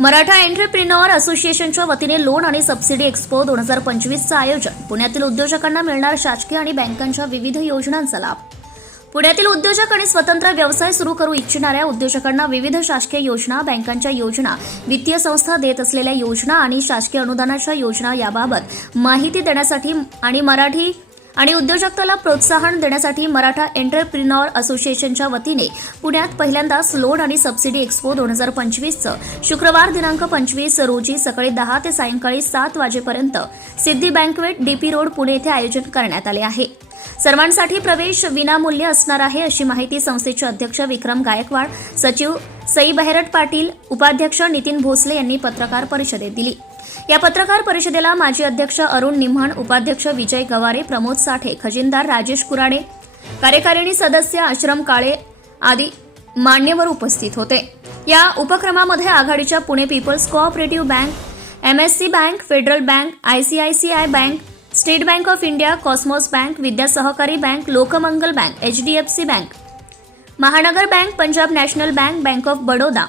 मराठा एंटरप्रिनॉर असोसिएशनच्या वतीने लोन आणि सबसिडी एक्सपो दोन हजार पंचवीसचं आयोजन. पुण्यातील उद्योजकांना मिळणार शासकीय आणि बँकांच्या विविध योजनांचा लाभ. पुण्यातील उद्योजक आणि स्वतंत्र व्यवसाय सुरू करू इच्छिणाऱ्या उद्योजकांना विविध शासकीय योजना बँकांच्या योजना वित्तीय संस्था देत असलेल्या योजना आणि शासकीय अनुदानाच्या योजना याबाबत माहिती देण्यासाठी आणि मराठी आणि उद्योजकताला प्रोत्साहन देण्यासाठी मराठा एंटरप्रिनॉर असोसिएशनच्या वतीने पुण्यात पहिल्यांदाच लोन आणि सबसिडी एक्स्पो दोन हजार पंचवीसचं शुक्रवार दिनांक पंचवीस रोजी सकाळी दहा ते सायंकाळी सात वाजेपर्यंत Siddhi banquet DP road Pune येथे आयोजन करण्यात आले आहे. सर्वांसाठी प्रवेश विनामूल्य असणार आहे अशी माहिती संस्थेचे अध्यक्ष विक्रम गायकवाड सचिव सई बहिरट पाटील उपाध्यक्ष नितीन भोसले यांनी पत्रकार परिषदेत दिली. या पत्रकार परिषदेला माजी अध्यक्ष अरुण निम्हाण उपाध्यक्ष विजय गवारे प्रमोद साठे खजिनदार राजेश कुराडे कार्यकारिणी सदस्य आश्रम काळे आदी मान्यवर उपस्थित होते. या उपक्रमामध्ये आघाडीच्या Pune People's Cooperative Bank MSC Bank Federal Bank ICICI Bank State Bank of India Cosmos Bank Vidya Sahakari Bank Lokmangal Bank HDFC Bank Mahanagar Bank Punjab National Bank Bank of Baroda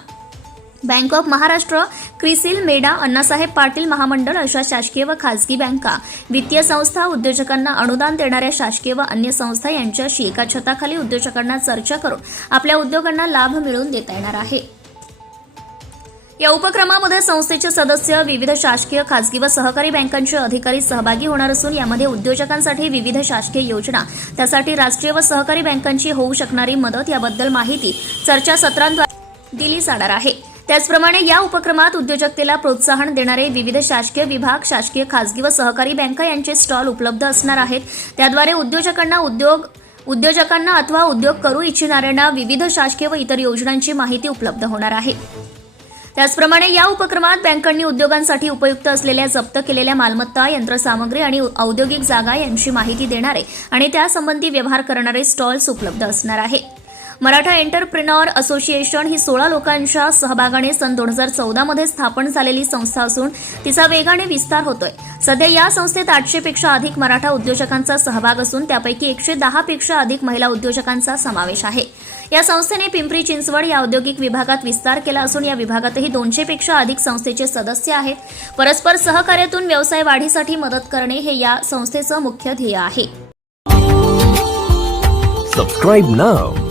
Bank of Maharashtra CRISIL MEDA Annasaheb Patil महामंडळ अशा शासकीय व खासगी बँका. वित्तीय संस्था उद्योजकांना अनुदान देणाऱ्या शासकीय व अन्य संस्था यांच्याशी एका छताखाली उद्योजकांना चर्चा करून आपल्या उद्योगांना लाभ मिळवून देता येणार आहे. या उपक्रमामध्ये संस्थेचे सदस्य विविध शासकीय खासगी व सहकारी बँकांचे अधिकारी सहभागी होणार असून यामध्ये उद्योजकांसाठी विविध शासकीय योजना त्यासाठी राष्ट्रीय व सहकारी बँकांची होऊ शकणारी मदत याबद्दल माहिती चर्चासत्रांद्वारे दिली जाणार आहे. त्याचप्रमाणे या उपक्रमात उद्योजकतेला प्रोत्साहन देणारे विविध शासकीय विभाग शासकीय खासगी व सहकारी बँका यांचे स्टॉल उपलब्ध असणार आहेत. त्याद्वारे उद्योजकांना उद्योग उद्योजकांना अथवा उद्योग करू इच्छिणाऱ्यांना विविध शासकीय व इतर योजनांची माहिती उपलब्ध होणार आहे. त्याचप्रमाणे या उपक्रमात बँकांनी उद्योगांसाठी उपयुक्त असलेल्या जप्त केलेल्या मालमत्ता यंत्रसामग्री आणि औद्योगिक जागा यांची माहिती देणारे आणि त्यासंबंधी व्यवहार करणारे स्टॉल्स उपलब्ध असणार आहे. मराठा एंटरप्रिनॉर असोसिएशन ही सोळा लोकांच्या सहभागाने सन दोन हजार चौदामध्ये स्थापन झालेली संस्था असून तिचा वेगाने विस्तार होतोय. सध्या या संस्थेत आठशे पेक्षा अधिक मराठा उद्योजकांचा सहभाग असून त्यापैकी एकशे दहा पेक्षा अधिक महिला उद्योजकांचा समावेश आहे. या संस्थेने पिंपरी चिंचवड या औद्योगिक विभागात विस्तार केला असून या विभागातही दोनशे पेक्षा अधिक संस्थेचे सदस्य आहेत. परस्पर सहकार्यातून व्यवसाय वाढीसाठी मदत करणे हे या संस्थेचं मुख्य ध्येय आहे. Subscribe now.